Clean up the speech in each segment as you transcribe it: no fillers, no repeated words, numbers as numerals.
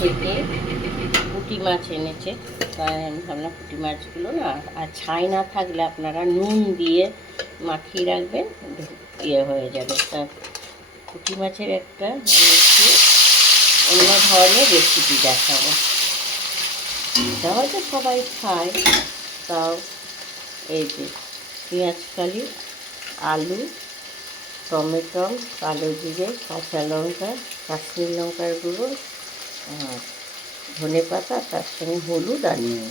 থেকে পুঁটি মাছ এনেছে, তাই আমি ভাবলাম পুঁটি মাছগুলো না, আর ছাই না থাকলে আপনারা নুন দিয়ে মাখিয়ে রাখবেন, ইয়ে হয়ে যাবে। তা পুঁটি মাছের একটা একটু অন্য ধরনের রেসিপি দেখাবো। এটা হয়তো সবাই খায়, তাও এই যে পেঁয়াজকালি, আলু, টমেটো, কালো জিরে, কাঁচা লঙ্কা, কাশ্মীর লঙ্কার গুঁড়ো, আর ধনে পাতা, তার সঙ্গে হলুদ আর নুন।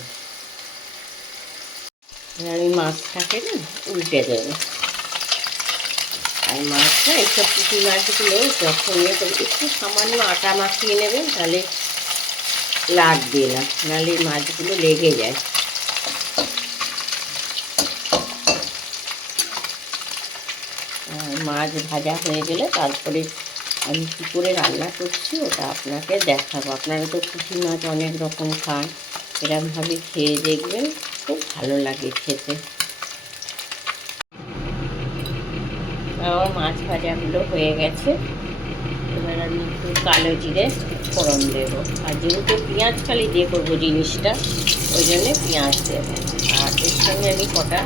আমি মাছটাকে না উল্টে দেবো। আর মাছটা এইসব পুঁটি মাছগুলো যখন একটু সামান্য আটা মাখিয়ে নেবেন, তাহলে লাগবে না, নাহলে মাছগুলো লেগে যায়। মাছ ভাজা হয়ে গেলে তারপরে আমি কী করে রান্না করছি ওটা আপনাকে দেখাবো। আপনারা তো পুঁটি মাছ অনেক রকম খান, এরকমভাবে খেয়ে দেখবেন, খুব ভালো লাগে খেতে। আমার মাছ ভাজাগুলো হয়ে গেছে, এবার আমি একটু কালো জিরে ফোড়ন দেবো। আর যেহেতু পেঁয়াজ খালি দিয়ে করবো জিনিসটা, ওই জন্যে পেঁয়াজ দেবো। আর এর সঙ্গে আমি কটা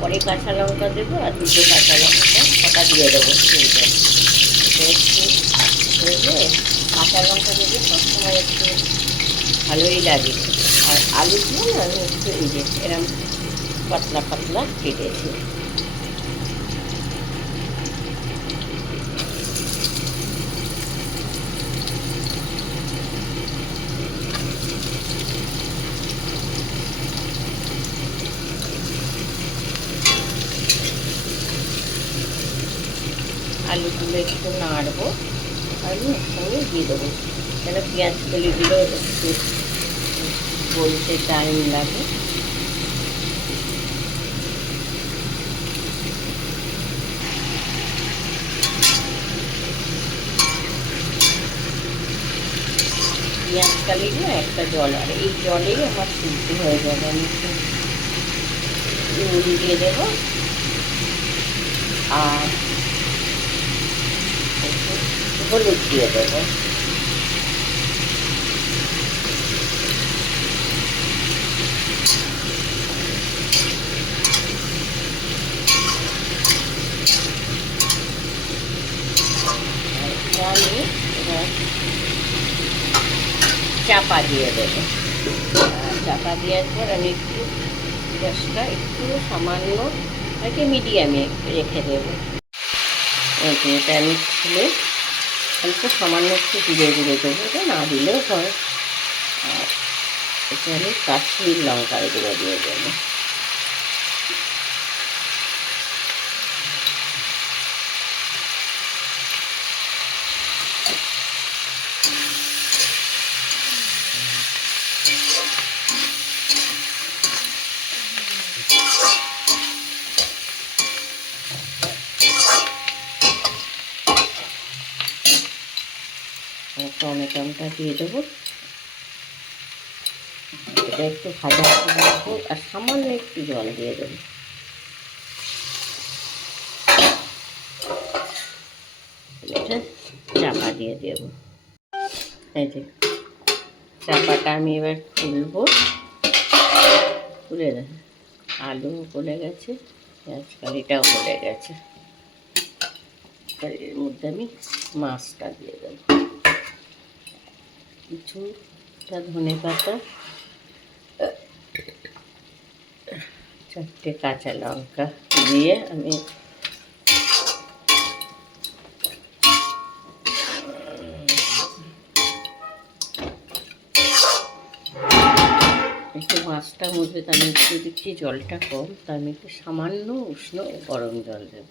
পরে কাঁচা লঙ্কা দেবো, আর দুটো কাঁচা লঙ্কা কটা দিয়ে দেবো, তিনটে। একটু হয়ে কাঁচা লঙ্কা দেবে সবসময় একটু ভালোই লাগে। আর আলুগুলো না আমি একটু এই যে এরম পাতলা পাতলা কেটেছি। আলুগুলো একটু নাড়বো, আলু একসঙ্গে দিয়ে দেবো, কেন পেঁয়াজ কলিগুলো একটু বলতে টাইম লাগে। পেঁয়াজ কালিগুলো একটা জল, আর এই জলেই আমার সিদ্ধ হয়ে যাবে। আমি একটু নুন দিয়ে দেবো, আর একটু হলুদ দিয়ে দেবো। আমি এবার চাপা দিয়ে দেবো। চাপা দেওয়ার পর আমি একটু গ্যাসটা একটু সামান্য আগে মিডিয়ামে রেখে দেবো। এটা আমি খুলে অল্প সামান্য একটু জিরে গুঁড়ো দেবো, এটা না দিলেও হয়। আর এটা আমি কাশ্মীর লঙ্কার গুঁড়ো দিয়ে দেবো। টমেটোটা দিয়ে দেবো, এটা একটু ভাজা রাখবো, আর সামান্য একটু জল দিয়ে দেবো। এটা চাপা দিয়ে দেবো। এই যে চাপাটা আমি এবার খুলবো, খুলে দেবো। আলু গলে গেছে, পেঁয়াজ কালিটাও গলে গেছে, এর মধ্যে আমি মাছটা দিয়ে দেবো। কিছুটা ধনে পাতা, 4টে কাঁচা লঙ্কা দিয়ে আমি একটু মাছটার মধ্যে আমি একটু দিচ্ছি জলটা কম, তা আমি একটু সামান্য উষ্ণ গরম জল দেব।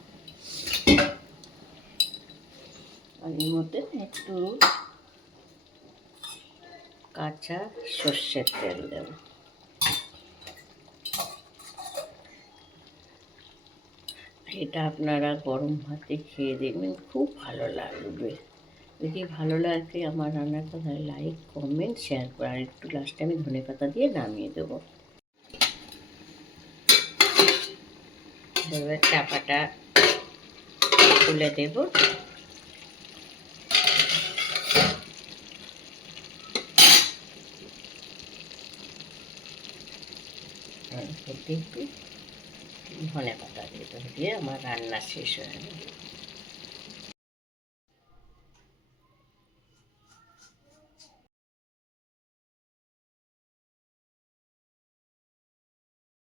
আর এর মধ্যে একটু কাঁচা সর্ষের তেল দেব। এটা আপনারা গরম ভাতে খেয়ে দেখবেন, খুব ভালো লাগবে। যদি ভালো লাগে আমার রান্নাটা, তাহলে লাইক কমেন্ট শেয়ার করে, আর একটু লাস্টে আমি ধনেপাতা দিয়ে নামিয়ে দেবো। এবার চাপাটা তুলে দেব। আর একটু ধনে পাতা দিয়ে, তো দিয়ে আমার রান্না শেষ হয়ে গেল।